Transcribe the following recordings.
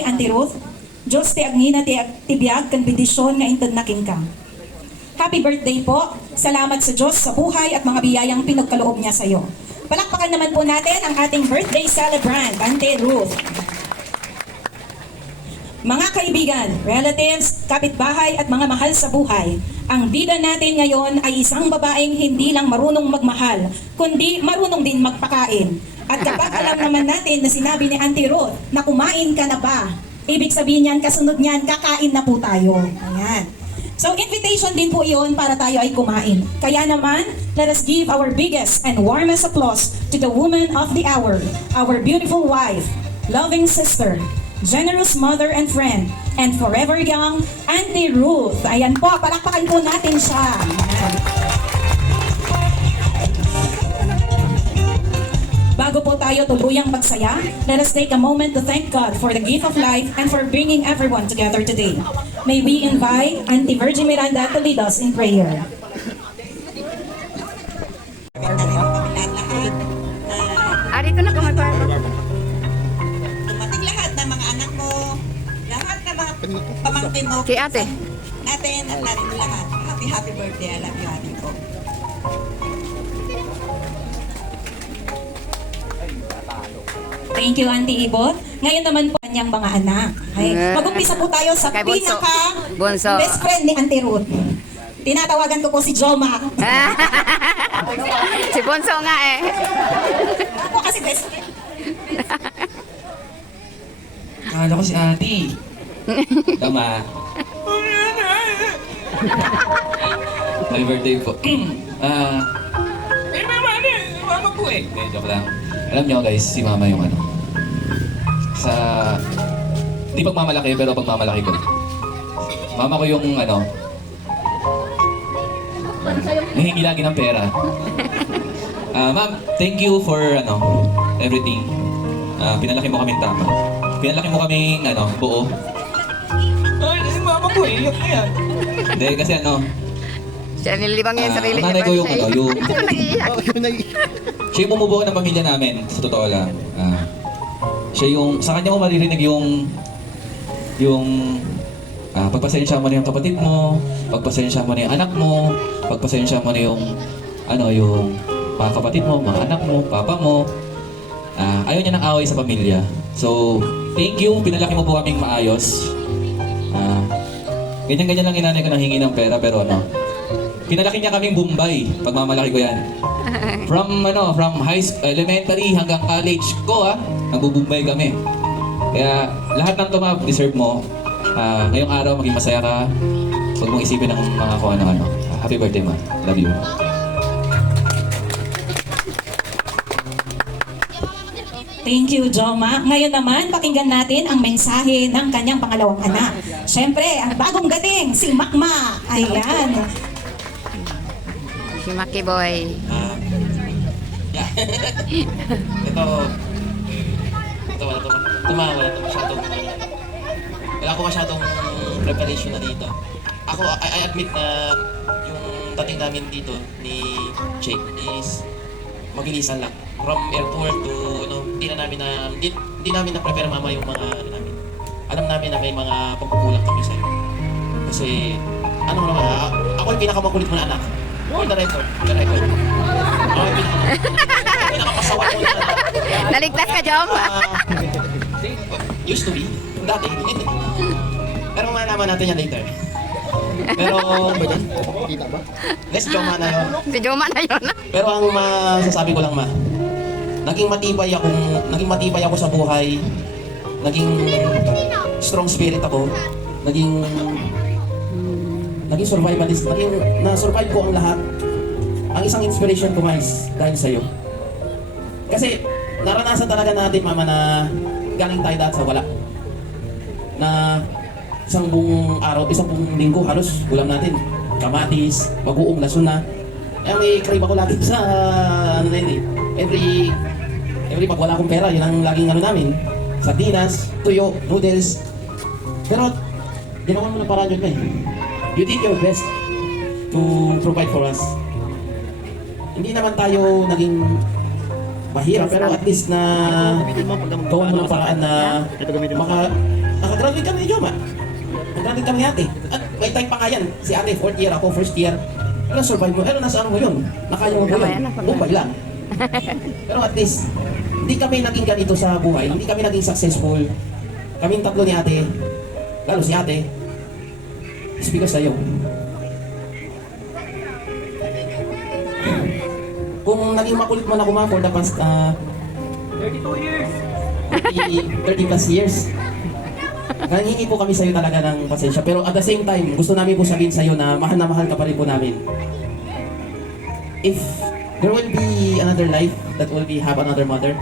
buhay, Auntie Ruth. Diyos ti agnina ti tibiyag kan bendisyon nga intod na king ka. Happy birthday po. Salamat sa Diyos sa buhay at mga biyayang pinagkaloob niya sa iyo. Palakpakan naman po natin ang ating birthday celebrant, Auntie Ruth. Mga kaibigan, relatives, kapitbahay at mga mahal sa buhay, ang bida natin ngayon ay isang babaeng hindi lang marunong magmahal, kundi marunong din magpakain. At kapag alam naman natin na sinabi ni Auntie Ruth na kumain ka na ba, ibig sabihin niyan, kasunod niyan, kakain na po tayo. Ayan. So invitation din po iyon para tayo ay kumain. Kaya naman, let us give our biggest and warmest applause to the woman of the hour, our beautiful wife, loving sister, generous mother and friend, and forever young, Auntie Ruth. Ayan po, palakpakan po natin siya. Ayan. Bago po tayo tuluyang magsaya, let us take a moment to thank God for the gift of life and for bringing everyone together today. May we invite Auntie Virgin Miranda to lead us in prayer. Arito na kamay para. Dumating lahat ng mga anak mo, lahat ng mga pamangkin mo, Kay ate. natin at narito lahat. Happy birthday. I love you, ate ko. Thank you, Auntie Ibot. Ngayon naman po kanyang mga anak. Okay? Mag-umpisa po tayo sa Kay Bunso. Bunso. best friend ni Auntie Ruth. Tinatawagan ko po si Joma. Si Bonso nga eh. Ako kasi best friend. Akala ko si Ate. Tama. Happy birthday po. Mama po eh. Okay, joke lang. Alam niyo guys, si Mama yung ano. Sa... Di pagmamalaki, pero pagmamalaki ko. Mama ko yung ano... Nahingi lagi ng pera. Ma'am, thank you for ano, everything. Pinalaki mo kaming tama. Pinalaki mo kaming ano, buo. Ay, mama ko eh, yan. Hindi, kasi ano, Siya nilibang yung sarili ang nanay ko yung ano, yung... Ito ko nag-iiyak. Siya yung bumubuo ng pamilya namin, sa totoo lang. Siya yung, sa kanya mo maririnig yung pagpasensya mo na yung kapatid mo, pagpasensya mo na yung anak mo, pagpasensya mo na yung, ano, yung mga kapatid mo, mga anak mo, papa mo. Ayaw niya ng away sa pamilya. So, thank you, pinalaki mo po kaming maayos. Ganyan-ganyan lang inanay ko nang hingi ng pera, pero ano, pinalaki niya kaming Bombay, pagmamalaki ko yan. From high school, elementary hanggang college ko nagbubumbay kami. Kaya lahat ng tumab deserve mo. Ngayong araw maging masaya ka. Huwag mong isipin ng mga kung ano-ano. Happy birthday, ma. Love you. Thank you, Joma. Ngayon naman, pakinggan natin ang mensahe ng kanyang pangalawang anak. Siyempre, ang bagong dating, si Makma. Ayan. Si Maki Boy. Wala ko masyadong preparation na dito. Ako, I admit na yung dating namin dito ni Jake is mabilisan lang. From airport to, hindi namin na-prepare mama yung mga namin. Alam namin na may mga pagkukulang kami sa'yo. Kasi, ako yung pinakamakulit mo na anak. On the record. Ako yung pinakapasawa mo na anak. Naligtas ka, Jom? Used to be. Dati. Pero malaman natin yan later. Pero, let's Joma na yun. Si Joma na yun. Pero ang masasabi ko lang, ma, naging matibay ako sa buhay. Naging strong spirit ako. Naging survivalist. Na-survive ko ang lahat. Ang isang inspiration ko, guys, dahil sa'yo. Kasi, naranasan talaga natin, mama, na galing tayo dahil sa wala. Na isang buong linggo, halos ulam natin. Kamatis, bagoong, lasuna. Kaya may crave ako lagi sa, every pag wala akong pera, yun ang laging namin. Sardinas, tuyo, noodles. Pero, ginawa mo ng paraan yun eh. You did your best to provide for us. Hindi naman tayo naging mahirap, pero at least na gawa mo ng paraan na nag-graduate kami ni Joma. Nag-graduate kami ni ate. At may time pa nga yan. Si ate, 4th year, ako, 1st year. Ano, survive mo? Ano, nasa ano mo yun? Nakaya mo po yun. Bumbay lang. Pero at least, hindi kami naging ganito sa buhay. Hindi kami naging successful. Kaming tatlo ni ate, lalo si ate, is because sa'yo. Kung naging makulit man ako for the past 32 years. 30 plus years. Nangingi po kami sa'yo talaga ng pasensya. Pero at the same time, gusto namin po sabihin sa'yo na mahal ka pa rin po namin. If there will be another life that will be have another mother,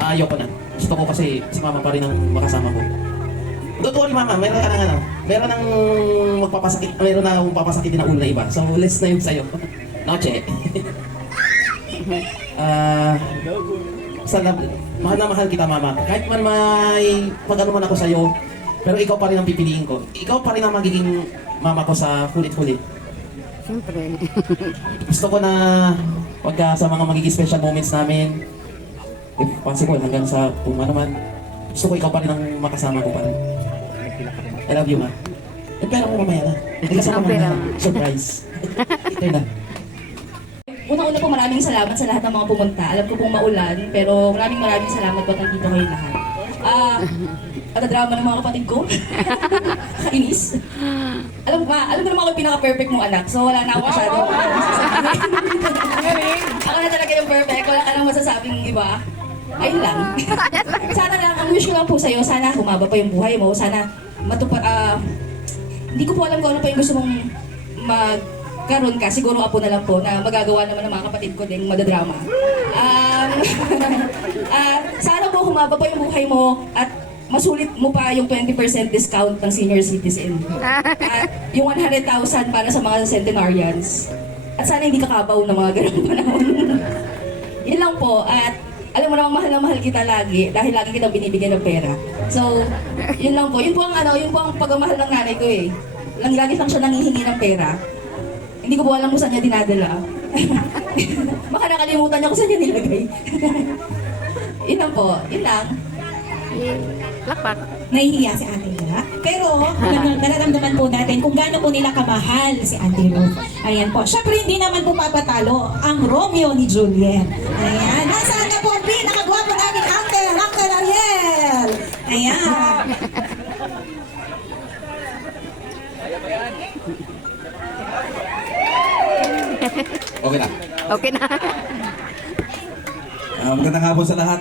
ayoko na. Gusto ko kasi si mama pa rin ang makasama ko. Don't worry mama, meron ka ng ano, meron ng magpapasakit, meron na akong papasakitin na ulo na iba. So less na yun sa'yo. Noche. Sana, mahal na mahal kita mama. Kahit man may pag-ano man ako sa'yo, pero ikaw pa rin ang pipiliin ko. Ikaw pa rin ang magiging mama ko sa hulit-hulit. Siyempre. Gusto ko na wag sa mga magiging special moments namin, if possible, hanggang sa kung ano man, gusto ko ikaw pa rin ang makasama ko pa rin. I love you, ma. Eh, pero mo mamaya na. Hindi kasama mo na. Surprise. Ito na. Una-una po maraming salamat sa lahat ng mga pumunta. Alam ko pong maulan, pero maraming salamat po at nandito kayo lahat. At drama ng mga kapatid ko. Kainis. Alam mo naman ako yung pinaka-perfect mong anak, so wala na ako masyadong masasabi. Ako na talaga yung perfect, wala ka nang masasabing iba. Ayun lang. Sana lang, ang wish ko lang po sa'yo, sana humaba pa yung buhay mo, sana hindi ko po alam kung ano pa yung gusto mong magkaroon ka, siguro apo na lang po na magagawa naman ng mga kapatid ko ding madadrama. Sana po humaba pa yung buhay mo at masulit mo pa yung 20% discount ng senior citizen. At yung 100,000 para sa mga centenarians. At sana hindi kakabaw ng mga ganong panahon. Yun lang po. At alam mo namang mahal na mahal kita lagi dahil lagi kita binibigyan ng pera. So, yun lang po. Yun po ang pagmamahal ng nanay ko eh. Lagi lang siya nangihingi ng pera. Hindi ko po alam kung saan niya dinadala. Baka nakalimutan niya kung saan niya nilagay. Yun lang po. Yun lang. Lakpak. Nahihiya si Ate Ira. Pero nararamdaman po natin kung gaano po nila kamahal si Ate Ruth. Ayan po. Siyempre hindi naman po papatalo ang Romeo ni Juliet. Ayan. Nasaan na po ang pinakagwapo namin Uncle Ariel. Ayan. Okay na. Okay na. Magandang hapon sa lahat.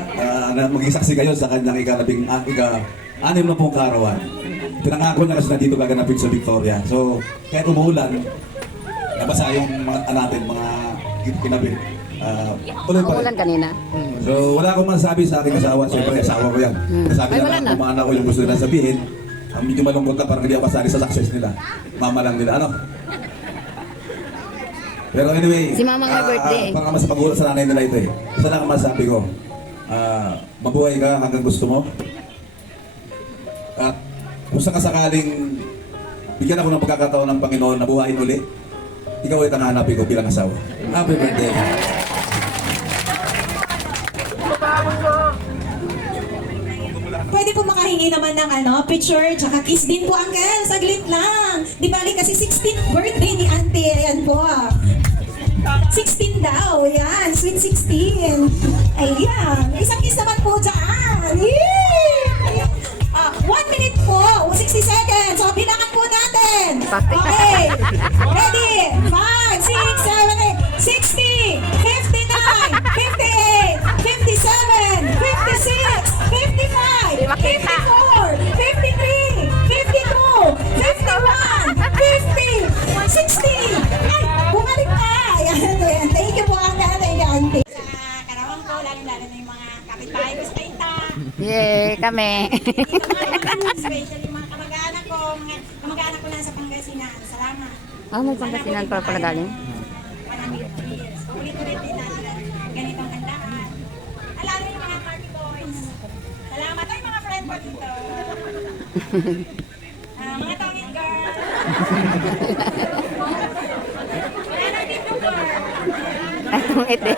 Maging saksi kayo sa kanyang ika-anim na pong kaarawan. Pinangako niya kasi na dito gaganapin sa Victoria. So, kahit umuulan, nabasa yung mga natin, mga kinabit. Tuloy pa Umulan rin. kanina. So, wala akong masasabi sa aking asawa. Siyempre, asawa ko yan. Nasabi Ay, na wala lang, na. kumana ko yung gusto nila sabihin. Medyo malungkot na parang hindi ako kasali sa success nila. Mama lang nila. Ano? Pero anyway, Si Mama nga birthday. parang mas pagulat sa nanay nila ito eh. Isa lang ang masabi ko, mabuhay ka hanggang gusto mo. At kung sakasakaling bigyan ako ng pagkakataon ng Panginoon na buhayin uli, ikaw ay hanapin ko bilang asawa. Happy birthday. Pwede po makahingi naman ng picture, tsaka kiss din po, Uncle. Saglit lang. Di bali kasi 16th birthday ni Auntie. Ayan po. 16 daw. Ayan. Sweet 16. Ayan. Isang kiss naman po dyan. Yay! 1 minute po. 60 seconds. So, bilangan po natin. Okay. Ready? 5, 6, 7, 8, 60, 59, 58, 57, 56, 55, 54, 53, 52, 51, 50, 60. Ay, bumalik na. Ayan. Thank you po, Uncle. Thank you, Auntie. Sa karawang ko, lalo-lalo na yung mga kapitbahay ko sa Kainta. Yay, kami. Especially mga kamag-anak ko, mga kamag-anak ko lang sa Pangasinan. Salamat. May Pangasinan pala galing. 100 years. Ulit-ulit din natin ang ganitong handaan. Alala yung mga party boys. Salamat. Ay, mga friend ko dito. Mga tongit girl. Wala na dito girl. Atong ite.